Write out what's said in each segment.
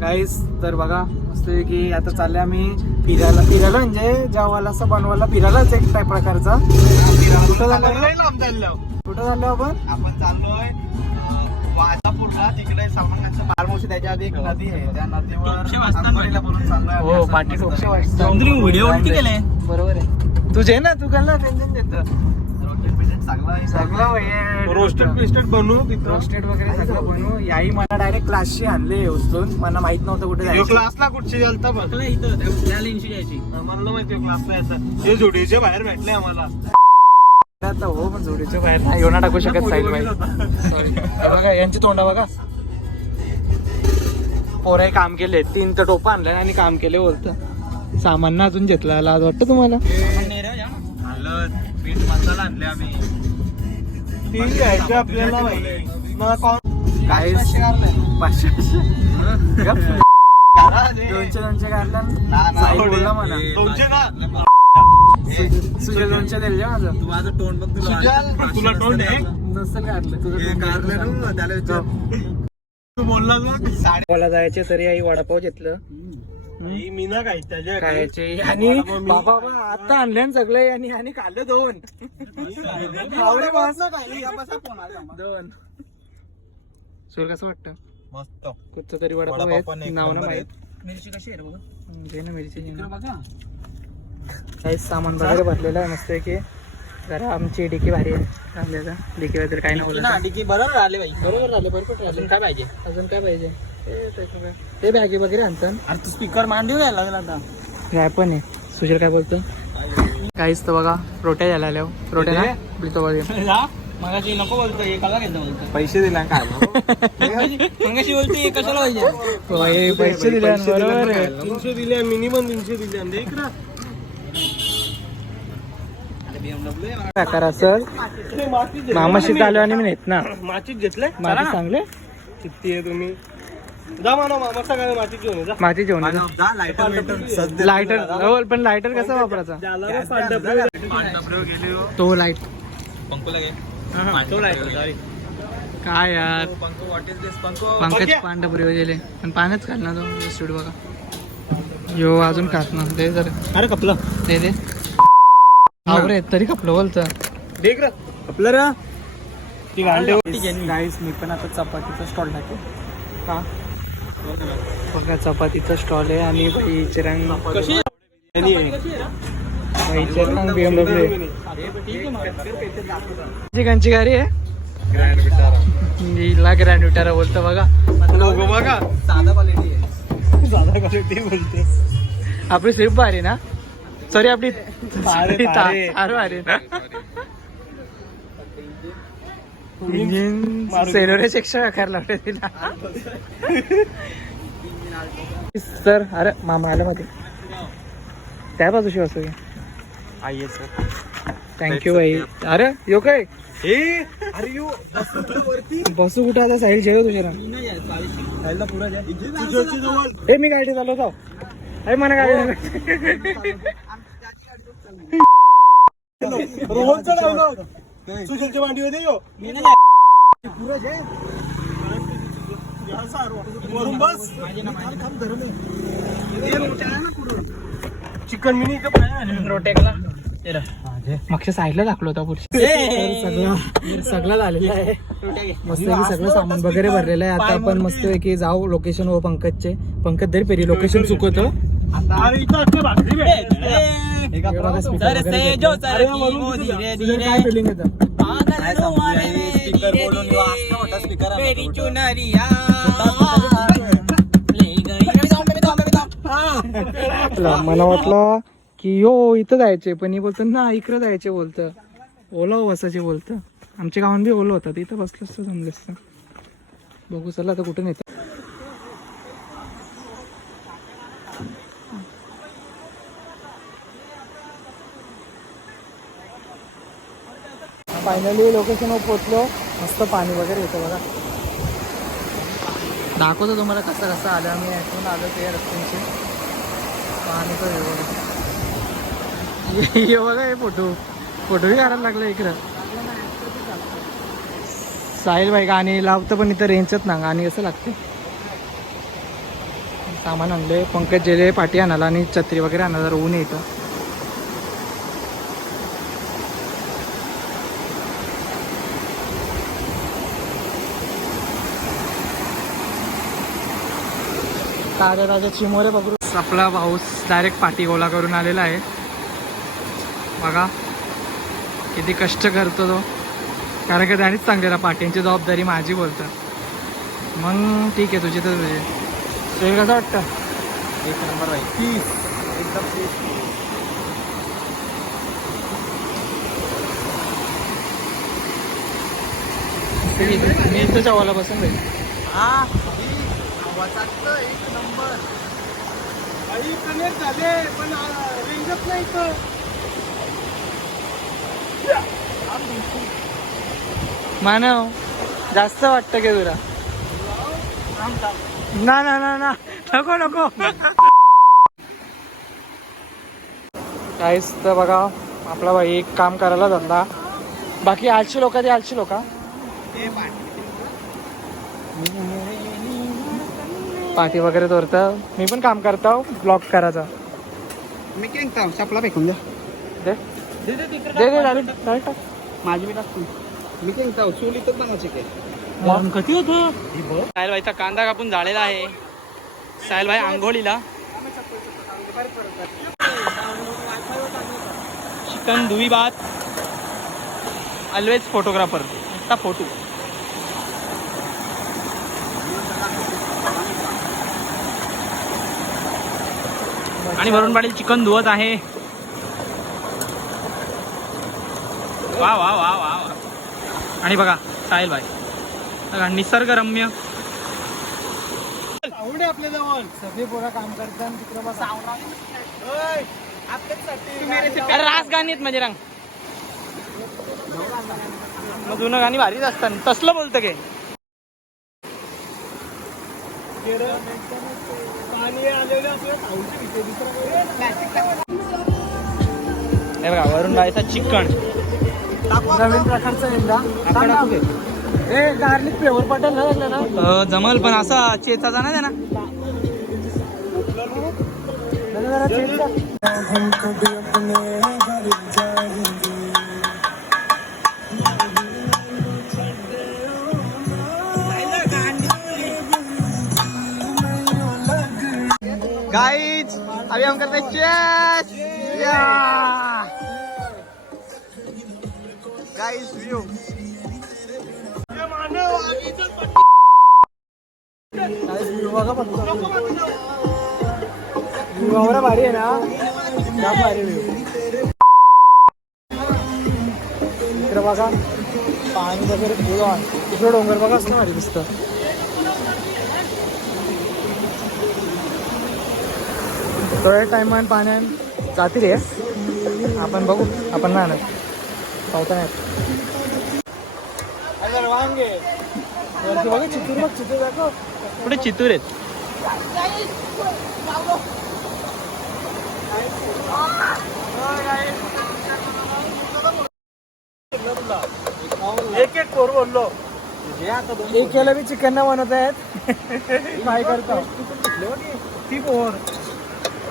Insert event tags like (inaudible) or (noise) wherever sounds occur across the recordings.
काहीच तर बघा मस्त की आता चालले आम्ही फिरायला. फिरायला म्हणजे जेवायला असं बनवायला फिरायलाच एक टाईप प्रकारचा. कुठं झालं? कुठं झालं आपण? आपण चाललोय वासापूरला. तिकडे सामानांचं फार्मोशी त्याच्या आधी एक नदी आहे. त्या नदीवर आंबोलीला बोलून चाललोय आम्ही हो पाठी व्हिडिओ केले बरोबर आहे. तुझे ना तू कल्ला टेन्शन देत सगळं रोस्टेड पिस्टेड रोस्टेड वगैरे सगळं बनवू. याही मला डायरेक्ट क्लासशी आणले उचलून. मला माहीत नव्हतं कुठे क्लासला कुठची बघ. आम्हाला माहिती क्लासला यायचा. हे जोडीचे बाहेर भेटले आम्हाला. आता हो पण जोडीच्या बाहेर नाही येऊन टाकू शकत Sorry. बघा यांची तोंडा बघा. पोराही काम केले तीन तर टोपा आणल्या आणि काम केले बोलत सामान अजून घेतला लाज वाटतं तुम्हाला? मसाला आणले आम्ही. तीन घ्यायचे आपल्याला. मला पाचशे. दोनशे दोनशे काढला. बोलला म्हणा दोनशे का सुजय दोनशे दिले माझं. तू माझं तोंड बघ तुला. सुजल, तुला तोंड आहे? नसेल काढलं हे तुझं काढलं ना, त्याला विचार. तू बोलला मग मला जायचे तरी आई वडापाव घेतलं. नाही, मी ना काय त्याच्या खायचे आणि बाबा बाबा आता आणले ना सगळे आणि आणि खाल्लं दोन. आवडे दोन. (laughs) सूर कसं वाटतं? मस्त. कुठचं तरी वडापाव वडापाव पण आहे एक नाव ना नंबर माहीत. मिरची कशी आहे रे बघा? घे ना मिरची घे ना. काहीच सामान वगैरे भरलेलं आहे मस्त की जरा आमची डिकी भारी आहे. चांगल्याचा डिकी वगैरे काय नाही बोलत की बरोबर आले बाई. बरोबर झाले बरोबर अजून काय पाहिजे? अजून काय पाहिजे? ते- बॅगे वगैरे आणतात. अरे तू स्पीकर मांडीव घ्यायला लागला आता. काय पण आहे. सुशील काय बोलतो? काहीच तर बघा रोट्या झाल्या आल्या हो. रोट्या ना बोलतो बघा मगाशी नको बोलतो हे कला घेतो बोलतो. पैसे दिला काय मगाशी बोलतो हे कशाला पाहिजे? होय, पैसे दिले बरोबर तीनशे दिले मिनिमम तीनशे दिले. आणि दे इकडं. प्रकार असल मामाशी आलो आणि मी नेत ना. माचीत घेतले माझे चांगले? किती आहे तुम्ही? जा म्हणा मामा सगळ्या मातीत घेऊन ये, जा. माझे जेवण लायटर हो पण लायटर कसा वापरायचा? ज्याला ना पांढरं गेले हो. तो लाइट. पंकूला घे. तो लायटर, sorry. काय यार? Panku what is this Panku? Pankaj Pandharpuri गेले. पण पानच खाल ना तो स्टुडिओ बघा. यो अजून खात ना. दे जर. अरे कपला दे दे. आवरे तरी कपलं बोलतं. देख रा कपला रा. ती गांडे गाईस मी पण आता चपातीचा स्टॉल टाकेल. का बघा चपातीचा स्टॉल आहे आणि भाईचे रंग भाईचे रंग बीएमडब्ल्यू चिकनची गाडी आहे? Grand Vitara. बोलतो बघा. लोगो बघा साधा क्वालिटी आहे. दादा क्वालिटी बोलते. आपली स्विफ्ट भारी ना? सॉरी आपली भारी ना? इंजिन एक्स्ट्रा करायला लावते तिला. सर अरे मामा आलं मध्ये. त्या बाजूशी असू आई सर. थँक्यू भाई अरे यो काय? ए अरे यो वरती. बसू कुठं आता? साईड जेव तुझ्या हे मी गाडी चालवतो अरे मला गाडी (laughs) रोहनचं सुशीलच्या मांडीवर दे यो. मी नाही. पुरा घे. वरून बस. Chicken mini रोटेकला. मागच्या साईडला दाखलो होता पुढच्या सगळं सगळं झालेलं आहे. मस्त की सगळं सामान वगैरे भरलेलं आहे. आता आपण मस्त की जाऊ लोकेशन व पंकजचे. पंकज तरी पेरी. लोकेशन चुकवतो. हे. जो वो धीरे धीरे मेरी. चुनरिया ले गई. मला वाटलं की यो इथं जायचे पण ही बोलतो ना इकडं जायचे बोलतं. ओला बसायचे बोलतं. आमच्या गावात बी ओलं होतं इथं बसलं असतं जमलं असतं. बघू चला आता कुठून येतं फायनली लोकेशनवर पोचलो मस्त पाणी वगैरे येतं बघा. दाखवतो तुम्हाला कसं कसं आलं. आम्ही ऐकून आलो ते रस्त्यांचे पाणी हे बघा. हे- बघा हे फोटो. फोटोही काढायला लागला इकडं. साहिल भाई गाणी लावतं पण इथं रेंजच ना गाणी असं लागते. सामान आणले पंकज जेले पाठी आणाला आणि छत्री वगैरे आणायला ऊन येतं. ताज्या ताज्या चिमोरे बघू आपला पाऊस डायरेक्ट पाठी गोला करून आलेला आहे. बघा किती कष्ट करतो तो. कारण की त्यानेच सांगलेला पाट्यांची जबाबदारी माझी बोलतं मग ठीक आहे तुझी तर तुझी तुझे कसं वाटतं? एक नंबर आहे. तीस. एकदम तीस. मी इथं चवाला बसून जाईल हा? एक नंबर. आई कनेक्ट झाले पण रेंजच नाही इथं मानव जास्त वाटतं की तुला? ना ना ना ना. नको नको. काहीच तर बघा आपला भाई एक काम करायला धंदा. बाकी आलशी लोक ते आलशी लोक. पाठी वगैरे तोरतं मी पण काम करतो. ब्लॉग करायचा. मी केंगता चपला फेकून द्या. दे. दे दे डायरेक्ट डायरेक्ट टाक. माझी मी टाकतो. मी केंगता चोलीतच बनवायचे के मग किती होतं? साहेल भाईचा कांदा कापून झालेला आहे. साहेल भाई आंघोळीला. चिकन दुई भात. ऑलवेज फोटोग्राफर नुसता फोटो आणि भरून पाटील चिकन धुवत आहे. वा वा वा वा वा. आणि बघा साहिल भाई. बघा निसर्गरम्य. आवडे आपल्या जवळ. सगळे पोरा काम करतात तिकडे रास गाणी आहेत म्हणजे रंग. मग जुनं गाणी भारीच असतात. तसलं बोलतं के. हे बघा वरून राहायचा चिकन नवीन प्रकारचा एकदा ए गार्लिक फ्लेवर पटेल ना लागलं ना जमल पण असा चेचाचा ना त्यांना जरा गाइस अभी हम करते चेस गाइस व्यू बघा भारी आहे ना? जाम भारी व्ह्यू बघा. पाणी वगैरे पुढं इकडे डोंगर बघा असं भारी दिसतं. थोड्या टायमान पाण्यान जातील हे. आपण बघू आपण नाही बघ चितूर दाखव कुठे चितूर आहेत. एक एक कोर बोललो. एक केलं मी चिकन न बनवत आहेत. (laughs) काय करतो? ती पोर.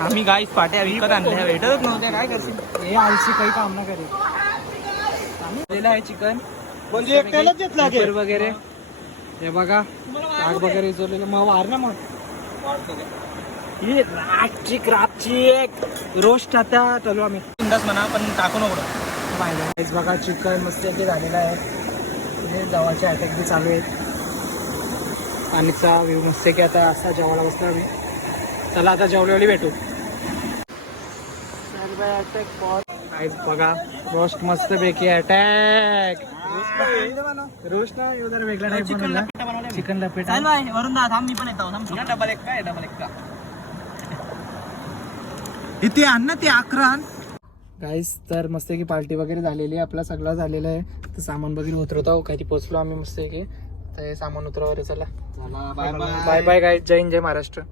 आम्ही गाईस पाट्या विकत आणल्या भेटतच नव्हत्या काय करशील? हे आलशी काही काम ना करेल आम्ही आहे चिकन म्हणजे एकट्यालाच देत वगैरे? हे बघा आग वगैरे विचारलेलं मग वार ना मग. ही रातची रातची एक. रोस्ट आता चालू आम्ही. इंदास म्हणा पण टाकू नको हेच बघा चिकन मस्त ते झालेलं आहे. जवळचे अटॅक बी चालू आहेत. पाणीचा व्ह्यू मस्त की आता असा जेवायला बसला आम्ही. चला आता जेवलेली भेटू. काहीच बघा रोस्ट मस्त पैकी अटॅक रोस्ट ना जरा वेगळा टाईप बनवला चिकन लपेटा वरून दा थांब मी पण येतो थांब. डबल एक काय डबल एक का? (laughs) इथे आण ना ते आक्रान गाईस तर मस्त की पार्टी वगैरे झालेली आहे. आपला सगळं झालेलं आहे. तर सामान वगैरे उतरवतो काही पोचलो आम्ही मस्त की तर हे सामान उतरवा रे चला. चला bye bye bye bye guys जय हिंद जय महाराष्ट्र.